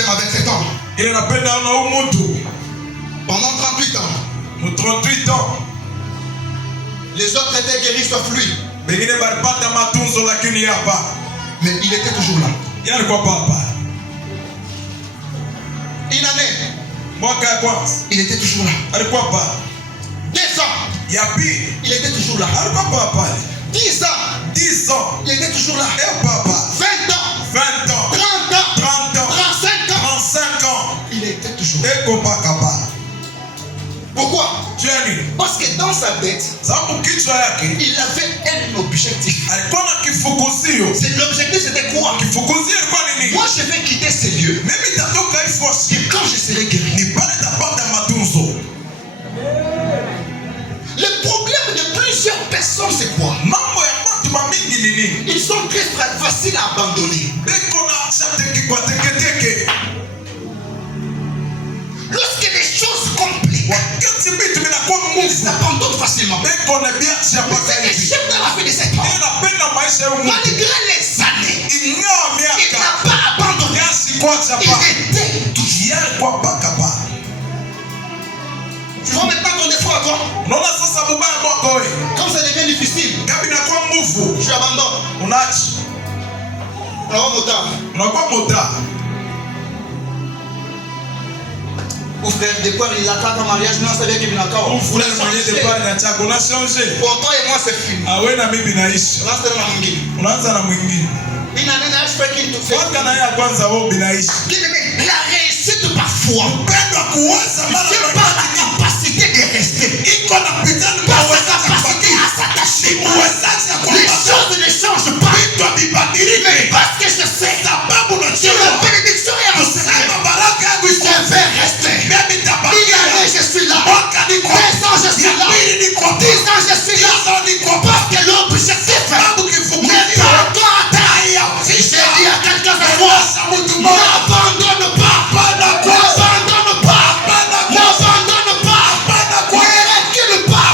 J'aime à 27 ans. Pendant 38 ans. 38 ans. Les autres étaient guéris sauf lui. Mais il était toujours là. Une année. Il était toujours là. 2 ans. Il était toujours là. 10 ans. 10 ans. Il était toujours là. 20 ans. 20 ans. 30 ans. 30 ans. 35 ans. 35 ans. Il était toujours là. Pourquoi? Parce que dans sa tête, il avait un objectif. C'est l'objectif, c'était quoi? Moi, je vais quitter ces lieux. Et quand je serai guéri. Le problème de plusieurs personnes, c'est quoi? Ils sont très faciles à abandonner. Lorsque les choses compliquent, ils s'abandonnent facilement. C'est le chef dans la vie de cet homme. Malgré les années, il n'a pas abandonné. Il était toujours. Tu vois maintenant ton défaut à toi. Comme ça devient difficile, tu abandonnes. On a Ou frère, depuis il attaque un mariage, non, ça veut dire qu'il n'a qu'à. Pour toi et moi, c'est fini. La réussite parfois, c'est pas la capacité de rester, pas la capacité à s'attacher. Les choses ne changent pas, mais parce que je sais que la bénédiction est en moi, je vais rester. Une année, je suis là. 2 ans, je suis là. 10 ans, je suis là. Parce que l'objectif n'est pas encore atteint. J'ai dit à quelqu'un ce soir, n'abandonne pas. N'abandonne pas. N'abandonne pas. Ne recule pas.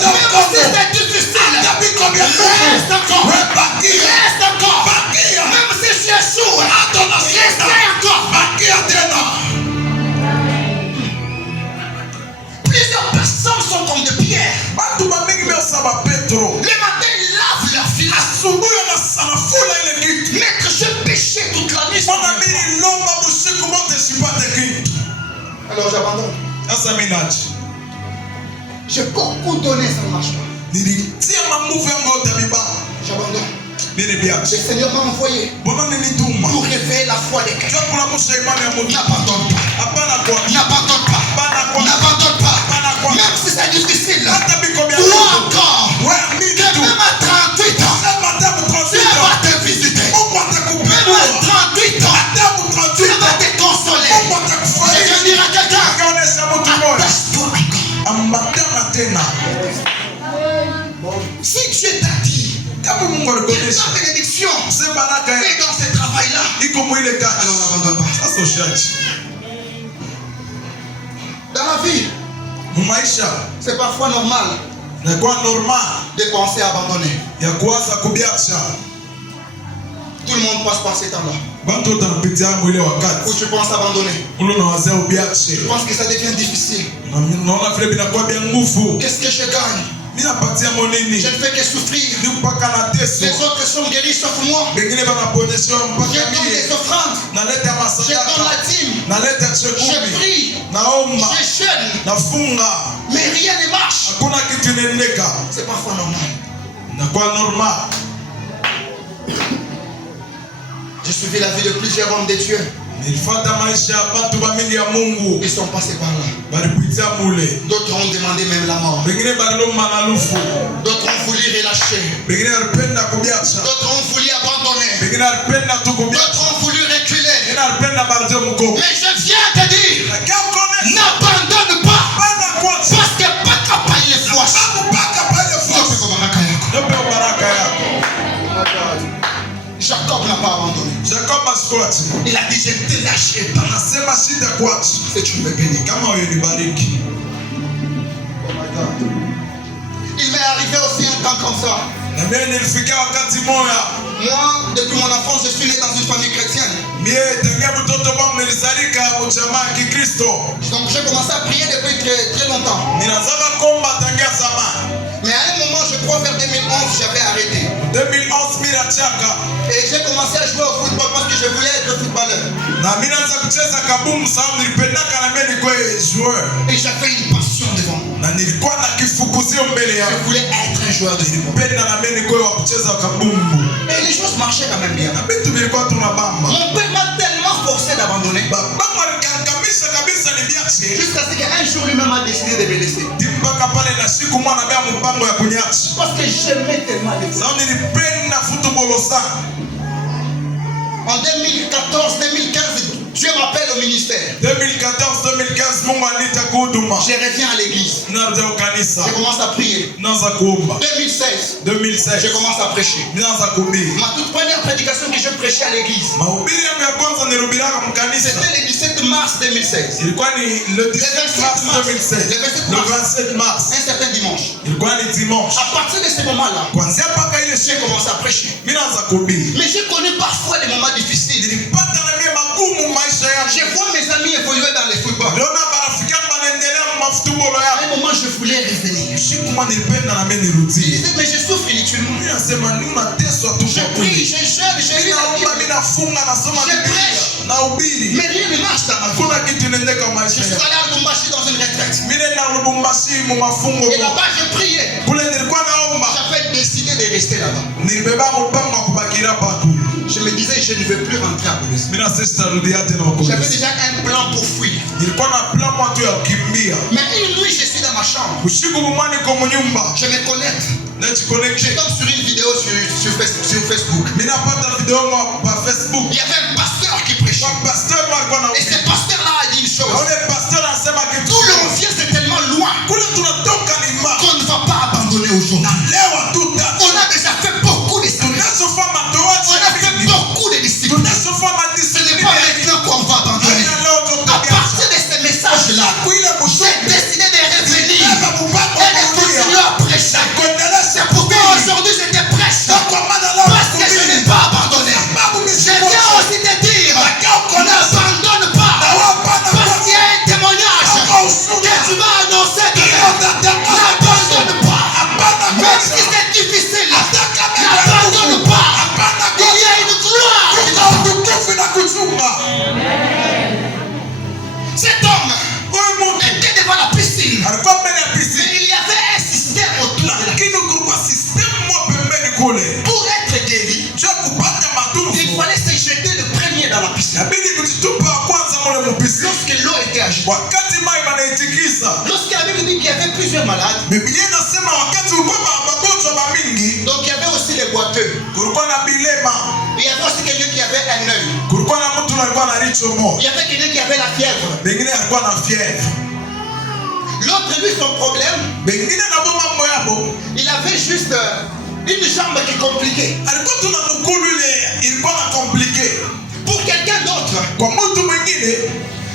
Même si c'est difficile, reste encore. Reste encore. Même si tu échoues, reste encore. Plusieurs personnes sont comme des pierres. Le matin, ils lavent leur vie. Maître, je péchais toute la nuit. Alors j'abandonne. J'ai beaucoup donné, ça ne marche pas. J'abandonne. Le Seigneur m'a envoyé pour réveiller la foi des chrétiens. N'abandonne pas. N'abandonne pas. N'abandonne pas. Même si c'est difficile. Crois encore. Que même à 38 ans, Dieu va te visiter. Même à 38 ans, Dieu va te consoler. Je viens dire à quelqu'un, attache-toi encore. Si Dieu t'a dit, ta bénédiction et dans ce travail-là, alors n'abandonne pas. Dans la vie, c'est parfois normal de penser abandonner. Tout le monde passe par ces temps-là. Où tu penses abandonner. Tu penses que ça devient difficile. Qu'est-ce que je gagne? Je ne fais que souffrir. Les autres sont guéris sauf moi. Je donne des offrandes. Je donne la dîme. Je prie. Je jeûne. Mais rien ne marche. C'est parfois normal. J'ai suivi la vie de plusieurs hommes de Dieu. Ils sont passés par là. D'autres ont demandé même la mort. D'autres ont voulu relâcher. D'autres ont voulu abandonner. D'autres ont voulu reculer. Mais je viens te dire, n'abandonne pas. Parce que pas capable de foi. Jacob n'a pas abandonné. Il a dit, je ne te lâcherai pas. Et tu me bénis. Oh my God. Il m'est arrivé aussi un temps comme ça. Moi, depuis mon enfance, je suis né dans une famille chrétienne. Mie tangia mtoto wangu nilizalika mjamaa ya Kikristo. Donc j'ai commencé à prier depuis très longtemps. Ninaanza kuomba tangia zamani. Mais à un moment, je crois vers 2011, j'avais arrêté. 2011 mira chaka. Et j'ai commencé à jouer au football parce que je voulais être footballeur. Na mimi naanza kucheza kabumbu sababu nilipendaka na mimi nikuwe joueur. Et j'avais une passion devant moi. Na nilikuwa na kifukuzio mbele yangu. Je voulais être un joueur de football. Nilipenda na mimi nikuwe wa kucheza kabumbu. Et les choses marchaient quand même bien. Na vitu vilikuwa tunabamba. Mon père m'a tellement forcé d'abandonner. Baba alikangamisha kabisa nibiache. Jusqu'à ce qu'un jour lui-même a décidé de me laisser. Mpaka pale na siku mwana bea mpango ya kunyacha. Parce que j'aimais tellement les Sasa nilipenda football sana. En 2014-2015, Dieu m'appelle au ministère. 2014-2015 Mungu alita kuhuduma. Je reviens à l'église. Naanza kanisa. Je commence à prier. Naanza kuomba. 2016, je commence à prêcher. Naanza kuhubiri. Ma toute première prédication que je prêchais à l'église, Mahubiri yangu ya kwanza nilihubiraka mkanisa. c'était le 17 mars 2016. Ilikuwa ni le 17 mars 2016. Le 27 mars. Un certain dimanche. Ilikuwa ni dimanche. À partir de ce moment-là, Kuanzia mpaka ile j'ai siku commencé à prêcher. mimi naanza kuhubiri. Mais j'ai connu parfois des moments difficiles. Nilipata na mimi magumu maisha yangu. Je vois mes amis évoluer dans le football. Niliona marafiki yangu wanaendelea mafutubolo À yao. un moment, je voulais revenir. Siku moja nilipenda na mimi Je nirudie. disais, mais je souffre inutilement. Mimi nasema ni unateswa tu Je kwa prie, kweli. je jeûne, je lis la Naomba Bible. mimi nafunga nasoma Je Biblia prêche. nahubiri. Mais rien ne marche dans ma vie. Kuna kitu inaendeka Je maisha suis yangu. allé à Lubumbashi dans une retraite. Mimi nenda Lubumbashi mu mafungo. Et là-bas, je priais. Kule nilikuwa naomba. J'avais décidé de rester là-bas. Nilibeba mpango wa kubakira hapa tu. Je me disais, je ne veux plus rentrer à Kolwezi. Mimi na sister rudia tena huko. J'avais déjà un plan pour fuir. Nilikuwa na plan watu ya kukimbia. Mais une nuit, je suis dans ma chambre. Usiku mumani kwa nyumba. Je me connecte. Na Je jiconnecte. tombe sur une vidéo sur Facebook. Mimi napata video kwa Facebook. Il y avait un pasteur qui prêchait. Kwa pastor alikuwa na Et ce pasteur-là a dit une chose. Ule pastor anasema kitu. D'où l'on vient, c'est tellement loin Kule tunatoka ni mbali. qu'on ne va pas abandonner aujourd'hui. Leo tuta. On a déjà fait beaucoup de sacrifices. Tunasofa On matoaji. a fait beaucoup de disciples. Tunasofa Ce madiscipline. n'est pas maintenant qu'on va abandonner. À partir de ce message-là, j'ai décidé de revenir et de continuer à prêcher. C'est pourquoi aujourd'hui je te prêche. Parce que je n'ai pas abandonné. Je viens aussi te dire, n'abandonne pas. Parce qu'il y a un témoignage que tu vas annoncer demain. N'abandonne pas. Même si c'est difficile, n'abandonne pas. Il y a une gloire. Cet homme était devant la piscine. Mais il y avait un système autour de la piscine. Pour être guéri, il fallait se jeter le premier dans la piscine. Lorsque l'eau était agitée. Lorsqu'il y avait dit qu'il y avait plusieurs malades, donc il y avait aussi les boiteux. Il y avait aussi quelqu'un qui avait un œil. Il y avait quelqu'un qui avait la fièvre. L'autre, lui, son problème, il avait juste une jambe qui est compliquée. Pour quelqu'un d'autre,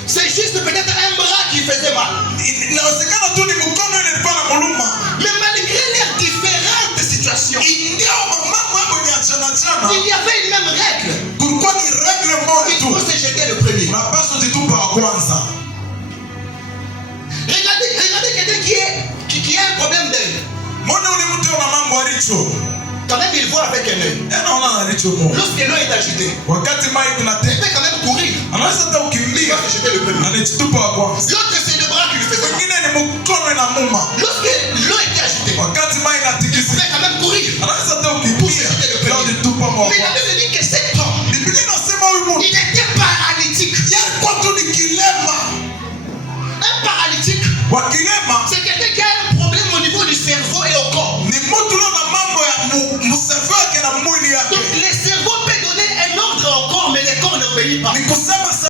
c'est juste peut-être un bras qui faisait mal. Mais malgré les différentes situations, il y avait une même règle. Il faut se jeter le premier. Regardez quelqu'un qui a un problème d'œil. Quand même, il voit avec un œil. Lorsque l'eau est agitée, il peut quand même courir. Il va se jeter le premier. L'autre, c'est le bras qui lui faisait mal. Lorsque l'eau était agitée, il pouvait quand même courir. Pour se jeter le premier. Mais la Bible dit que cet homme, il était paralytique. Un paralytique, c'est quelqu'un qui a un problème au niveau du cerveau et au corps. Donc le cerveau peut donner un ordre au corps, mais le corps n'obéit pas.